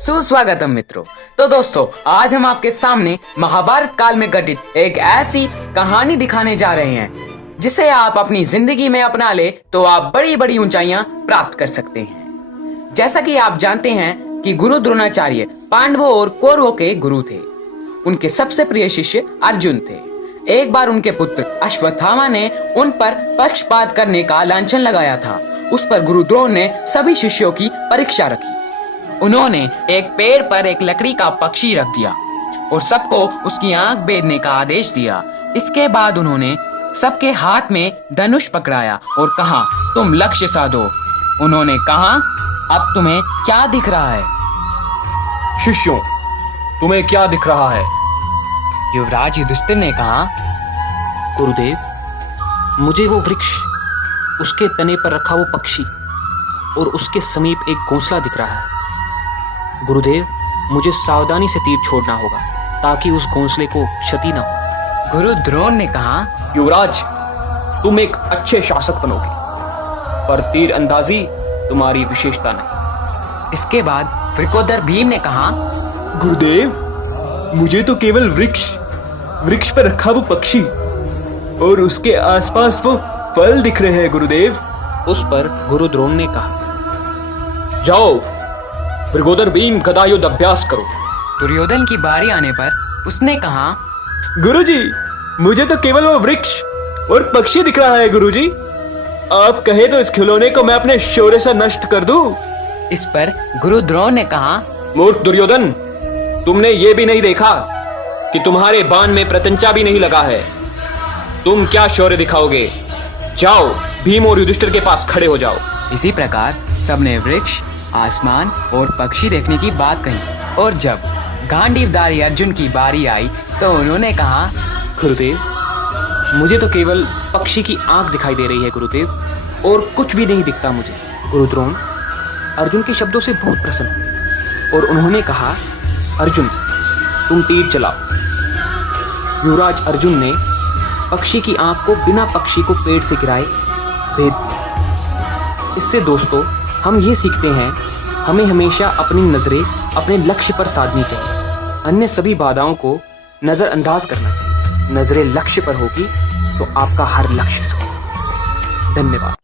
सुस्वागतम मित्रों। तो दोस्तों, आज हम आपके सामने महाभारत काल में घटित एक ऐसी कहानी दिखाने जा रहे हैं जिसे आप अपनी जिंदगी में अपना ले तो आप बड़ी बड़ी ऊंचाइयां प्राप्त कर सकते हैं। जैसा कि आप जानते हैं कि गुरु द्रोणाचार्य पांडवों और कौरवों के गुरु थे। उनके सबसे प्रिय शिष्य अर्जुन थे। एक बार उनके पुत्र अश्वत्थामा ने उन पर पक्षपात करने का लांछन लगाया था। उस पर गुरु द्रोण ने सभी शिष्यों की परीक्षा रखी। उन्होंने एक पेड़ पर एक लकड़ी का पक्षी रख दिया और सबको उसकी आंख बेधने का आदेश दिया। इसके बाद उन्होंने सबके हाथ में धनुष पकड़ाया और कहा, तुम लक्ष्य साधो। उन्होंने कहा, अब तुम्हें क्या दिख रहा है? शिष्यों, तुम्हें क्या दिख रहा है? युवराज युधिष्ठिर ने कहा, गुरुदेव, मुझे वो वृक्ष, उसके तने पर रखा वो पक्षी और उसके समीप एक घोंसला दिख रहा है। गुरुदेव, मुझे सावधानी से तीर छोड़ना होगा ताकि उस घोंसले को क्षति न हो। गुरु द्रोण ने कहा, युवराज, तुम एक अच्छे शासक बनोगे, पर तीर अंदाजी तुम्हारी विशेषता नहीं। इसके बाद वृकोदर भीम ने कहा, गुरुदेव, मुझे तो केवल वृक्ष पर रखा वो पक्षी और उसके आसपास वो फल दिख रहे हैं गुरुदेव। उस पर गुरु द्रोण ने कहा, जाओ, वृकोदर भीम गदा युद्ध अभ्यास करो। दुर्योधन की बारी आने पर उसने कहा, गुरुजी, मुझे तो केवल वो वृक्ष और पक्षी दिख रहा है गुरुजी। आप कहे तो इस खिलौने को मैं अपने शौर्य से नष्ट कर दूं। इस पर गुरु द्रोण ने कहा, मूर्ख दुर्योधन, तुमने ये भी नहीं देखा कि तुम्हारे बाण में प्रत्यंचा भी नहीं लगा है। तुम क्या शौर्य दिखाओगे? जाओ, भीम और युधिष्ठिर के पास खड़े हो जाओ। इसी प्रकार सबने वृक्ष, आसमान और पक्षी देखने की बात कही। और जब गांडीवधारी अर्जुन की बारी आई तो उन्होंने कहा, गुरुदेव, मुझे तो केवल पक्षी की आंख दिखाई दे रही है गुरुदेव, और कुछ भी नहीं दिखता मुझे। गुरु द्रोण अर्जुन के शब्दों से बहुत प्रसन्न हुए और उन्होंने कहा, अर्जुन, तुम तीर चलाओ। युवराज अर्जुन ने पक्षी की आंख को बिना पक्षी को पेड़ से गिराए भेद दिया। इससे दोस्तों, हम ये सीखते हैं, हमें हमेशा अपनी नजरें अपने लक्ष्य पर साधनी चाहिए। अन्य सभी बाधाओं को नजरअंदाज करना चाहिए। नजरें लक्ष्य पर होगी तो आपका हर लक्ष्य सफल होगा। धन्यवाद।